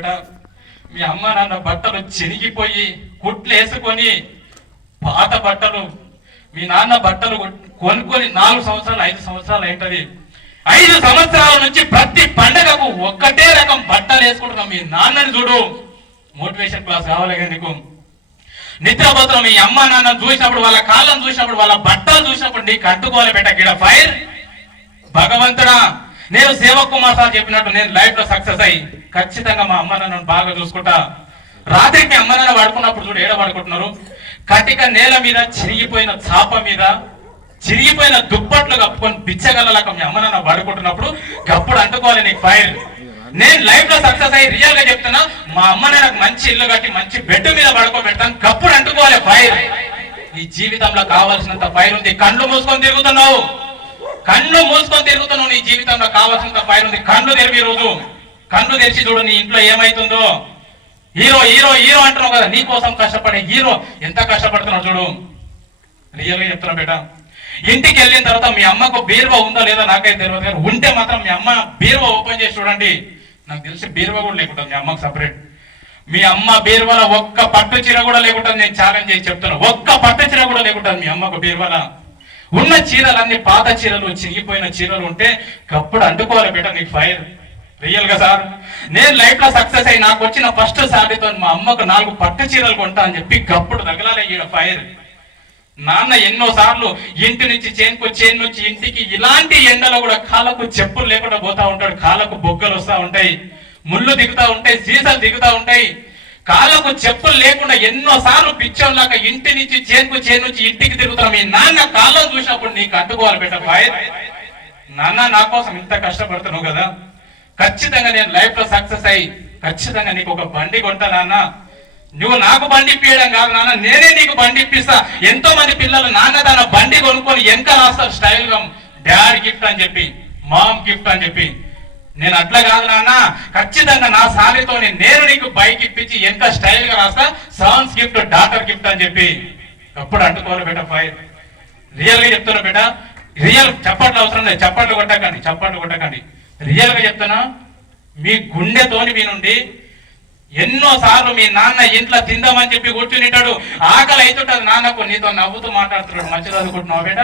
బిడ్డ, మీ అమ్మ నాన్న బట్టలు చినిగిపోయి కుట్లు వేసుకొని పాత బట్టలు, మీ నాన్న బట్టలు కొనుక్కొని 4 సంవత్సరాలు 5 సంవత్సరాలు ఏంటది. 5 సంవత్సరాల నుంచి ప్రతి పండగకు ఒక్కటే రకం బట్టలు వేసుకుంటున్నాం. మీ నాన్నని చూడు, మోటివేషన్ క్లాస్ కావాలి కదా నీకు. నిద్రపోతున్నాం. మీ అమ్మ నాన్న చూసినప్పుడు, వాళ్ళ కాళ్ళను చూసినప్పుడు, వాళ్ళ బట్టలు చూసినప్పుడు నీకు అంటుకోవాలి బెట్ట గిడ ఫైర్. భగవంతుడా, నేను సేవక్ కుమార్ సార్ చెప్పినట్టు నేను లైఫ్ లో సక్సెస్ అయ్యి ఖచ్చితంగా మా అమ్మ నాన్నను బాగా చూసుకుంటా. రాత్రికి మీ అమ్మ నాన్న పడుకున్నప్పుడు చూడు ఏడ పడుకుంటున్నారు, కటిక నేల మీద చిరిగిపోయిన చాప మీద చిరిగిపోయిన దుప్పట్లు కప్పుకొని బిచ్చగలలాక మీ అమ్మ నాన్న పడుకుంటున్నప్పుడు గప్పుడు అంటుకోవాలి నీకు ఫైర్. నేను లైఫ్ లో సక్సెస్ అయ్యి రియల్ గా చెప్తున్నా, మా అమ్మ నాకు మంచి ఇల్లు కట్టి మంచి బెడ్ మీద పడుకోబెడతాను, గప్పుడు అంటుకోవాలి ఫైర్. ఈ జీవితంలో కావాల్సినంత ఫైర్ ఉంది. కళ్ళు మూసుకొని తిరుగుతున్నావు, నీ జీవితంలో కావాల్సినంత ఫైర్ ఉంది. కళ్ళు తెరివి రోజు, కళ్ళు తెరిచి చూడు నీ ఇంట్లో ఏమైతుందో. హీరో హీరో హీరో అంటున్నావు కదా, నీ కోసం కష్టపడే హీరో ఎంత కష్టపడుతున్నావు చూడు. రియల్ గా చెప్తున్నా బేట, ఇంటికి వెళ్ళిన తర్వాత మీ అమ్మకు బీరువా ఉందో లేదో నాకైతే తెలియదు, కానీ ఉంటే మాత్రం మీ అమ్మ బీరువా ఓపెన్ చేసి చూడండి. నాకు తెలిసి బీరువా కూడా లేకుంటుంది మీ అమ్మకు సపరేట్. మీ అమ్మ బీరువాల ఒక్క పట్టు చీర కూడా లేకుంటుంది. నేను ఛాలెంజ్ చేసి చెప్తున్నా, ఒక్క పట్టు చీర కూడా లేకుంటుంది మీ అమ్మకు బీరువాల. ఉన్న చీరలన్నీ పాత చీరలు, చిరిగిపోయిన చీరలు ఉంటే కప్పుడు అంటుకోవాలి బేట నీకు ఫైర్. రియల్ గా సార్, నేను లైఫ్ లో సక్సెస్ అయ్యి నాకు వచ్చిన ఫస్ట్ శాలరీతో మా అమ్మకు 4 పట్టు చీరలు కొంటా అని చెప్పి గప్పుడు తగలాలి ఈడ ఫైర్. నాన్న ఎన్నో సార్లు ఇంటి నుంచి చేను నుంచి ఇంటికి ఇలాంటి ఎండలో కూడా కాళ్ళకు చెప్పులు లేకుండా పోతా ఉంటాడు. కాళ్ళకు బొగ్గలు వస్తా ఉంటాయి, ముళ్ళు దిగుతా ఉంటాయి, సీసాలు దిగుతా ఉంటాయి. కాళ్ళకు చెప్పులు లేకుండా ఎన్నో సార్లు పిచ్చోళ్ళలాగా ఇంటి నుంచి చేను నుంచి ఇంటికి తిరుగుతున్నాం. మీ నాన్న కాళ్ళను చూసినప్పుడు నీకు అంటుకోవాలి బేట ఫైర్. నాన్న నా కోసం ఇంత కష్టపడుతున్నావు కదా, ఖచ్చితంగా నేను లైఫ్ లో సక్సెస్ అయ్యి ఖచ్చితంగా నీకు ఒక బండి కొంటా నాన్న. నువ్వు నాకు బండి ఇప్పియడం కాదు నాన్న, నేనే నీకు బండి ఇప్పిస్తా. ఎంతో మంది పిల్లలు నాన్న తన బండి కొనుక్కొని ఎంత రాస్తారు స్టైల్ గా, డాడ్ గిఫ్ట్ అని చెప్పి, మామ్ గిఫ్ట్ అని చెప్పి. నేను అట్లా కాదు నాన్న, ఖచ్చితంగా నా సాలితో నేను నీకు బైక్ ఇప్పించి ఎంత స్టైల్ గా రాస్తా, సన్స్ గిఫ్ట్, డాటర్ గిఫ్ట్ అని చెప్పి. అప్పుడు అంటుకోవాలి బేట ఫైర్. రియల్ గా చెప్తున్నా బేట, రియల్ చప్పట్లు అవసరం లేదు, చప్పట్లు కొట్టకండి. రియల్ గా చెప్తున్నా, మీ గుండెతోని మీ నుండి ఎన్నో సార్లు మీ నాన్న ఇంట్లో తిందామని చెప్పి కూర్చునింటాడు, ఆకలి అవుతుంటది నాన్నకు, నీతో నవ్వుతూ మాట్లాడుతున్నాడు. మంచిగా చదువుకుంటున్నావు బేట,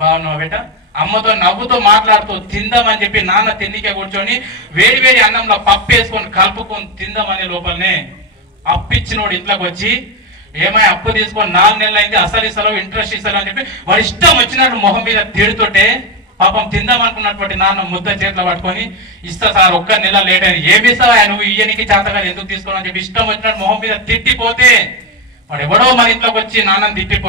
బాగున్నావు బేట, అమ్మతో నవ్వుతూ మాట్లాడుతూ తిందామని చెప్పి నాన్న తిండికే కూర్చొని వేడి వేడి అన్నంలో పప్పు వేసుకొని కలుపుకొని తిందామనే లోపలనే అప్పిచ్చినోడు ఇంట్లోకి వచ్చి, ఏమై అప్పు తీసుకొని 4 నెలలు అయింది, అసలు ఇస్తలేవు, ఇంట్రెస్ట్ ఇస్తలేవు అని చెప్పి వాడు ఇష్టం వచ్చినట్టు మొహం మీద తిడుతుంటే పాపం తిందాం అనుకున్నటువంటి నాన్న ముద్ద చేతిలో పట్టుకొని, ఇస్తా సార్ 1 నెల లేట్ అయింది, ఏమి ఇస్తావా నువ్వు, ఇయ్యనికి చేతగా ఎందుకు తీసుకోవాలని చెప్పి ఇష్టం వచ్చినట్టు మొహం మీద తిట్టిపోతే వాడు ఎవడో మన ఇంట్లోకి వచ్చి నాన్నని తిట్టిపో